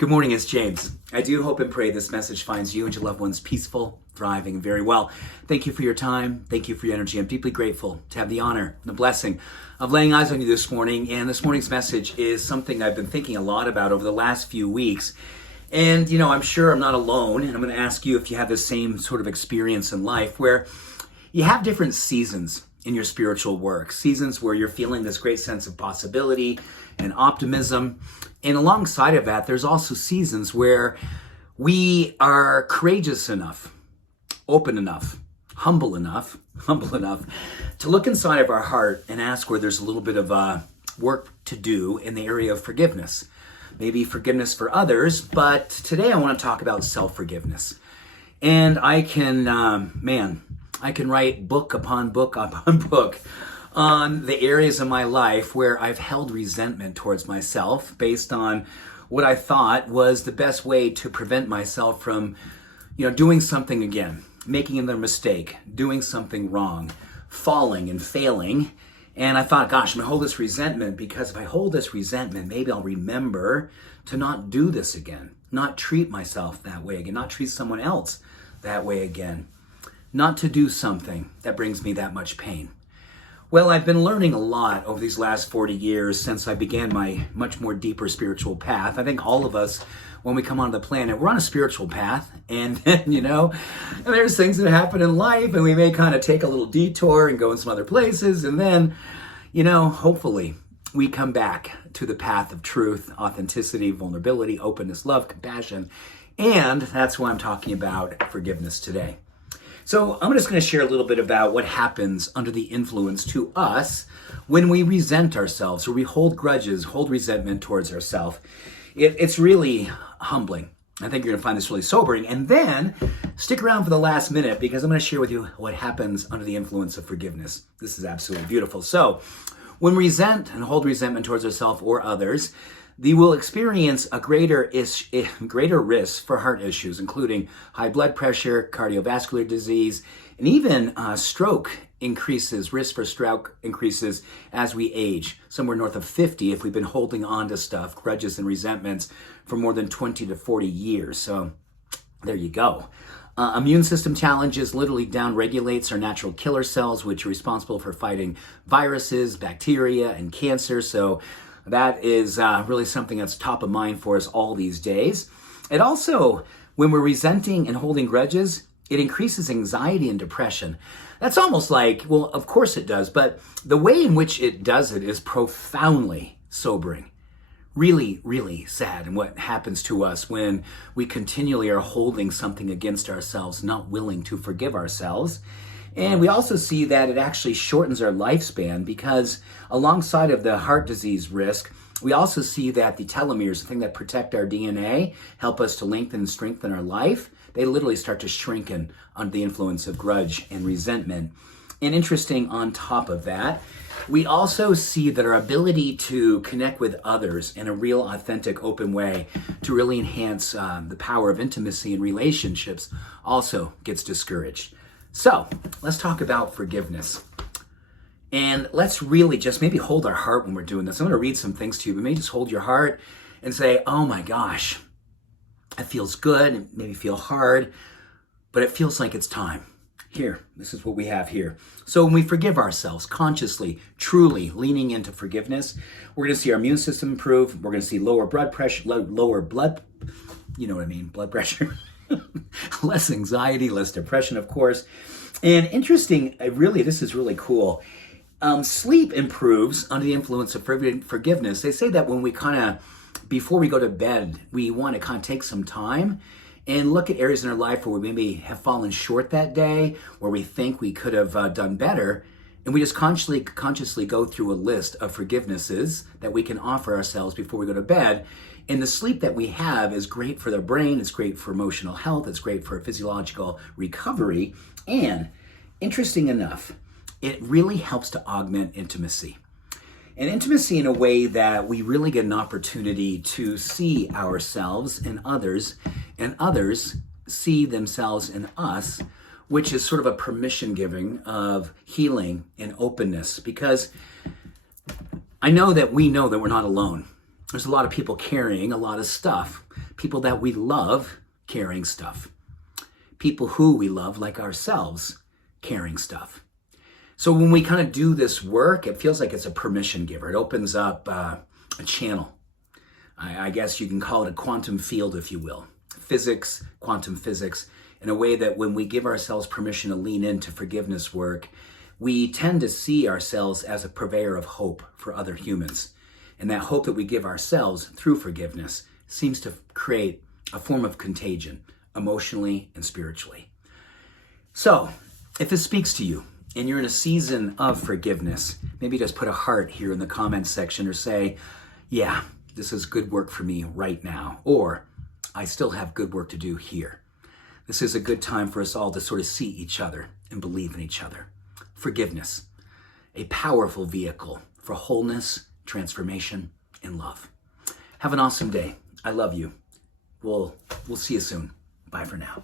Good morning, it's James. I do hope and pray this message finds you and your loved ones peaceful, thriving, and very well. Thank you for your time. Thank you for your energy. I'm deeply grateful to have the honor and the blessing of laying eyes on you this morning. And this morning's message is something I've been thinking a lot about over the last few weeks. And, I'm sure I'm not alone. And I'm going to ask you if you have the same sort of experience in life where you have different seasons in your spiritual work, seasons where you're feeling this great sense of possibility and optimism. And alongside of that, there's also seasons where we are courageous enough, open enough, humble enough to look inside of our heart and ask where there's a little bit of work to do in the area of forgiveness. Maybe forgiveness for others, but today I want to talk about self-forgiveness. And I can write book upon book upon book on the areas of my life where I've held resentment towards myself based on what I thought was the best way to prevent myself from, doing something again, making another mistake, doing something wrong, falling and failing. And I thought, gosh, I'm gonna hold this resentment because if I hold this resentment, maybe I'll remember to not do this again, not treat myself that way again, not treat someone else that way again, not to do something that brings me that much pain. Well, I've been learning a lot over these last 40 years since I began my much more deeper spiritual path. I think all of us, when we come onto the planet, we're on a spiritual path. And then, there's things that happen in life and we may kind of take a little detour and go in some other places. And then, hopefully we come back to the path of truth, authenticity, vulnerability, openness, love, compassion. And that's why I'm talking about forgiveness today. So I'm just going to share a little bit about what happens under the influence to us when we resent ourselves or we hold grudges, hold resentment towards ourselves. It's really humbling. I think you're going to find this really sobering. And then stick around for the last minute because I'm going to share with you what happens under the influence of forgiveness. This is absolutely beautiful. So when we resent and hold resentment towards ourselves or others, they will experience a greater risk for heart issues, including high blood pressure, cardiovascular disease, and even stroke increases, risk for stroke increases as we age, somewhere north of 50 if we've been holding on to stuff, grudges and resentments for more than 20 to 40 years. So there you go. Immune system challenges literally down-regulates our natural killer cells, which are responsible for fighting viruses, bacteria, and cancer. So that is really something that's top of mind for us all these days. It also, when we're resenting and holding grudges, it increases anxiety and depression. That's almost like, well, of course it does, but the way in which it does it is profoundly sobering. Really, really sad. And what happens to us when we continually are holding something against ourselves, not willing to forgive ourselves. And we also see that it actually shortens our lifespan because alongside of the heart disease risk, we also see that the telomeres, the thing that protect our DNA, help us to lengthen and strengthen our life. They literally start to shrinken under the influence of grudge and resentment. And interesting on top of that, we also see that our ability to connect with others in a real, authentic, open way to really enhance the power of intimacy and relationships also gets discouraged. So let's talk about forgiveness. And let's really just maybe hold our heart when we're doing this. I'm going to read some things to you, but maybe just hold your heart and say, oh my gosh, it feels good. It maybe feel hard, but it feels like it's time. Here, this is what we have here. So when we forgive ourselves consciously, truly leaning into forgiveness, we're going to see our immune system improve. We're going to see lower blood pressure, blood pressure. Less anxiety, less depression, of course. And interesting, this is really cool. Sleep improves under the influence of forgiveness. They say that when we before we go to bed, we want to take some time and look at areas in our life where we maybe have fallen short that day, where we think we could have done better. And we just consciously go through a list of forgivenesses that we can offer ourselves before we go to bed. And the sleep that we have is great for the brain, it's great for emotional health, it's great for physiological recovery. And interesting enough, it really helps to augment intimacy. And intimacy in a way that we really get an opportunity to see ourselves in others, and others see themselves in us, which is sort of a permission giving of healing and openness. Because I know that we know that we're not alone. There's a lot of people carrying a lot of stuff. People that we love carrying stuff. People who we love, like ourselves, carrying stuff. So when we kind of do this work, it feels like it's a permission giver. It opens up a channel. I guess you can call it a quantum field, if you will. Physics, quantum physics, in a way that when we give ourselves permission to lean into forgiveness work, we tend to see ourselves as a purveyor of hope for other humans. And that hope that we give ourselves through forgiveness seems to create a form of contagion, emotionally and spiritually. So, if this speaks to you, and you're in a season of forgiveness, maybe just put a heart here in the comments section or say, yeah, this is good work for me right now. Or, I still have good work to do here. This is a good time for us all to sort of see each other and believe in each other. Forgiveness, a powerful vehicle for wholeness, transformation, and love. Have an awesome day. I love you. We'll see you soon. Bye for now.